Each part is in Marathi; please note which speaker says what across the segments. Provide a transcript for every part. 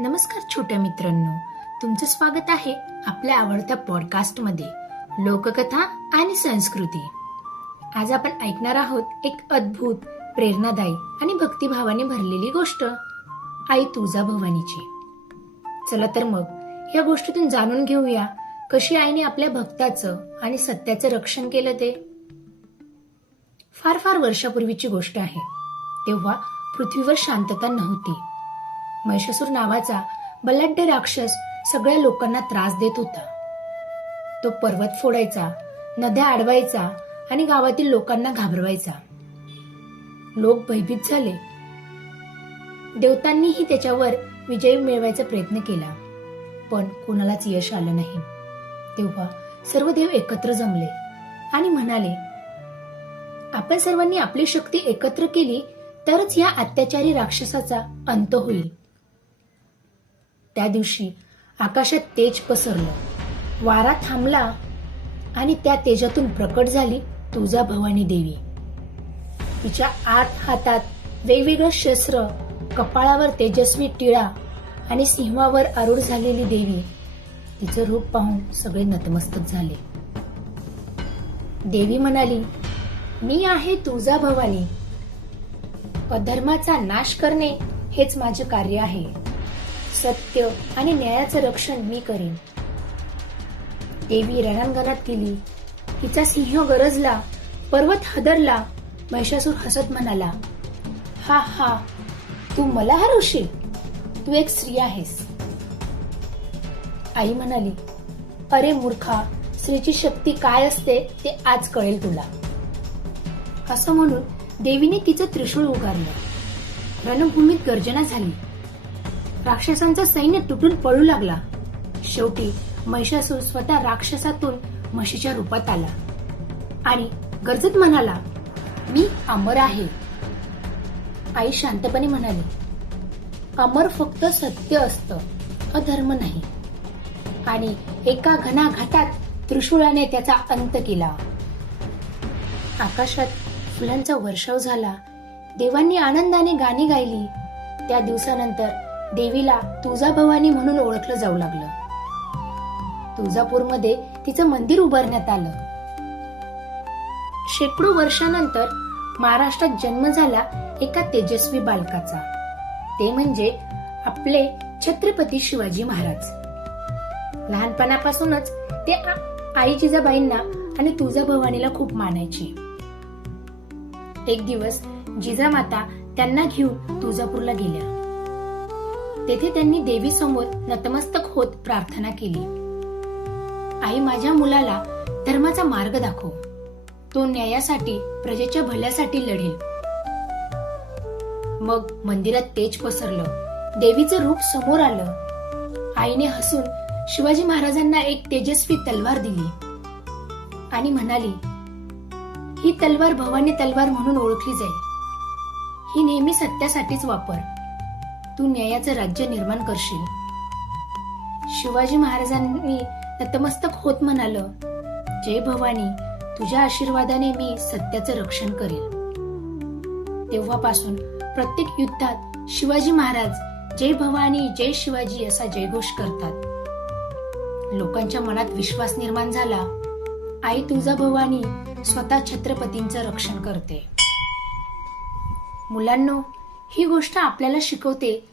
Speaker 1: नमस्कार छोट्या मित्रांनो तुमचं स्वागत आहे आपल्या आवडत्या पॉडकास्टमध्ये लोककथा आणि संस्कृती. आज आपण ऐकणार आहोत एक अद्भुत प्रेरणादायी आणि भक्तिभावाने भरलेली गोष्ट आई तुळजा भवानीची. चला तर मग या गोष्टीतून जाणून घेऊया कशी आईने आपल्या भक्ताचं आणि सत्याचं रक्षण केलं ते. फार फार वर्षापूर्वीची गोष्ट आहे. तेव्हा पृथ्वीवर शांतता नव्हती. महिषासूर नावाचा बलाढ्य राक्षस सगळ्या लोकांना त्रास देत होता. तो पर्वत फोडायचा नद्या अडवायचा आणि गावातील लोकांना घाबरवायचा. लोक भयभीत झाले. देवतांनीही त्याच्यावर विजय मिळवायचा प्रयत्न केला पण कोणालाच यश आलं नाही. तेव्हा सर्व देव एकत्र जमले आणि म्हणाले आपण सर्वांनी आपली शक्ती एकत्र केली तरच या अत्याचारी राक्षसाचा अंत होईल. त्या दिवशी आकाशात तेज पसरलं. वारा थांबला आणि त्या तेजातून प्रकट झाली तुझा भवानी देवी. तिच्या आत हातात वेगवेगळं शस्त्र कपाळावर तेजस्वी टिळा आणि सिंहावर आरूढ झालेली देवी. तिचं रूप पाहून सगळे नतमस्तक झाले. देवी म्हणाली मी आहे तुझा भवानी. अधर्माचा नाश करणे हेच माझे कार्य आहे. सत्य आणि न्यायाचं रक्षण मी करेन. देवी रणांगणात गेली. तिचा सिंह गरजला पर्वत हदरला महिषासूर हसत म्हणाला हा हा तू मला हरवशील? तू एक स्त्री आहेस. आई म्हणाली अरे मूर्खा स्त्रीची शक्ती काय असते ते आज कळेल तुला. असं म्हणून देवीने तिचं त्रिशूळ उगारलं. रणभूमीत गर्जना झाली. राक्षसांचं सैन्य तुटून पळू लागला. शेवटी महिषासूर स्वतः राक्षसातून म्हशीच्या रूपात आला. आणि गरजत म्हणाला मी अमर आहे. आई शांतपणे म्हणाली अमर फक्त सत्य असतं अधर्म नाही. आणि एका घणाघातात त्रिशूळाने त्याचा अंत केला. आकाशात फुलांचा वर्षाव झाला. देवांनी आनंदाने गाणी गायली. त्या दिवसानंतर देवीला तुळजाभवानी म्हणून ओळखलं जाऊ लागलं. तुळजापूरमध्ये तिचं मंदिर उभारण्यात आलं. शेकडो वर्षानंतर महाराष्ट्रात जन्म झाला एका तेजस्वी बालकाचा. ते म्हणजे आपले छत्रपती शिवाजी महाराज. लहानपणापासूनच ते आई जिजाबाईंना आणि तुळजाभवानीला खूप मानायची. एक दिवस जिजामाता त्यांना घेऊन तुळजापूरला गेल्या. तेथे त्यांनी देवी समोर नतमस्तक होत प्रार्थना केली. आई माझ्या मुलाला धर्माचा मार्ग दाखव. तो न्यायासाठी प्रजेच्या भल्यासाठी लढेल. मग मंदिरात तेज पसरलं. देवीचं रूप समोर आलं. आईने हसून शिवाजी महाराजांना एक तेजस्वी तलवार दिली. आणि म्हणाली ही तलवार भवानी तलवार म्हणून ओळखली जाईल. ही नेहमी सत्यासाठीच वापर. तू न्यायाचं राज्य निर्माण करशील. शिवाजी महाराजांनी नतमस्तक होत म्हणाल जय भवानी तुझ्या आशीर्वादाने मी सत्याचं रक्षण करेल. तेव्हापासून प्रत्येक युद्धात शिवाजी महाराज जय भवानी जय शिवाजी असा जयघोष करतात. लोकांच्या मनात विश्वास निर्माण झाला आई तुझा भवानी स्वतः छत्रपतींचं रक्षण करते. मुलांनो ही गोष्ट आपल्याला शिकवते.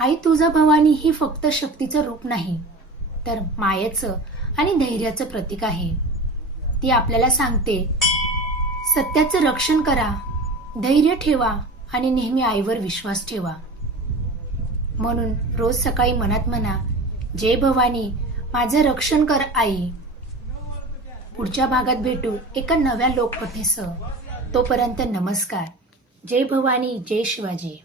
Speaker 1: आई तुझा भवानी ही फक्त शक्तीचं रूप नाही तर मायेचं आणि धैर्याचं प्रतीक आहे. ती आपल्याला सांगते सत्याचं रक्षण करा धैर्य ठेवा आणि नेहमी आईवर विश्वास ठेवा. म्हणून रोज सकाळी मनात म्हणा जय भवानी माझं रक्षण कर आई. पुढच्या भागात भेटू एका नव्या लोककथेसह तोपर्यंत नमस्कार. जय भवानी जय शिवाजी